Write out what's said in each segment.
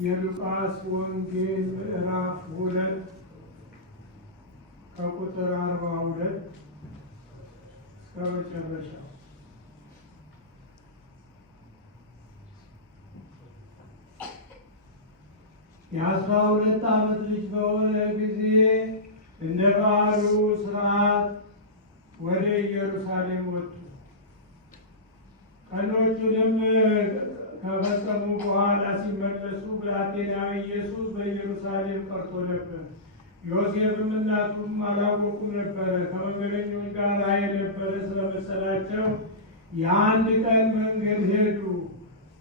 የሉቃስ ወንጌል ምዕራፍ 2 ከቁጥር 42 እስከ መጨረሻው። የ12 ዓመት ልጅ በሆነ ጊዜ እንደ በዓሉ ሥርዓት ወደ ኢየሩሳሌም ወጡ። ቀኖቹንም ከፈጸሙ በኋላ ሲመለሱ ብላቴናው ኢየሱስ በኢየሩሳሌም ቀርቶ ነበር። ዮሴፍም እናቱም አላወቁም ነበረ። ከመንገደኞች ጋር የነበረ ስለመሰላቸው የአንድ ቀን መንገድ ሄዱ።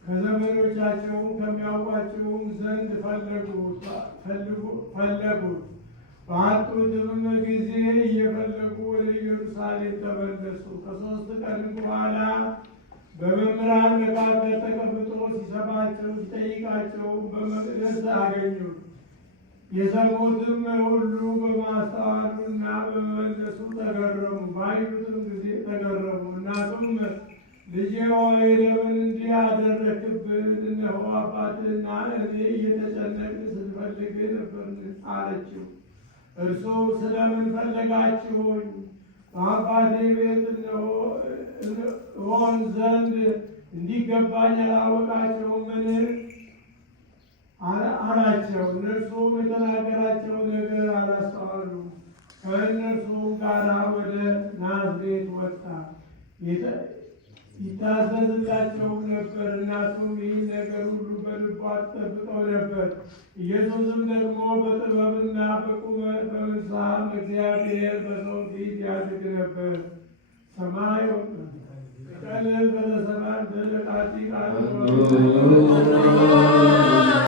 ከዘመዶቻቸውም ከሚያውቋቸውም ዘንድ ፈለጉት። በአጡትም ጊዜ እየፈለጉ ወደ ኢየሩሳሌም ተመለሱ። ከ3 ቀን በኋላ በመምህራን መካከል ተቀምጦ ሲሰማቸው ሲጠይቃቸው በመቅደስ አገኙት። የሰሙትም ሁሉ በማስተዋሉና በመመለሱ ተገረሙ። ባዩትም ጊዜ ተገረሙ። እናቱም ልጄ ሆይ ለምን እንዲህ አደረግብን? እነሆ አባትህና እኔ እየተጨነቅን ስንፈልግ ነበርን አለችው። እርሱም ስለምን ፈለጋችሁኝ? በአባቴ ቤት እሆን ዘንድ እንዲገባኝ አላወቃችሁምን? አላቸው። እነርሱም የተናገራቸው ነገር አላስተዋሉም። ከእነርሱም ጋር ወደ ናዝሬት ወጣ። ይታዘዝላቸው ነበር። እናቱም ይህን ነገር ሁሉ በልቧ ትጠብቀው ነበር። ኢየሱስም ደግሞ በጥበብና በቁመት በምሳም እግዚአብሔር በሰው ፊት ያድግ ነበር። ሰማይ ቀልል በተሰማን በለቃቲ ቃል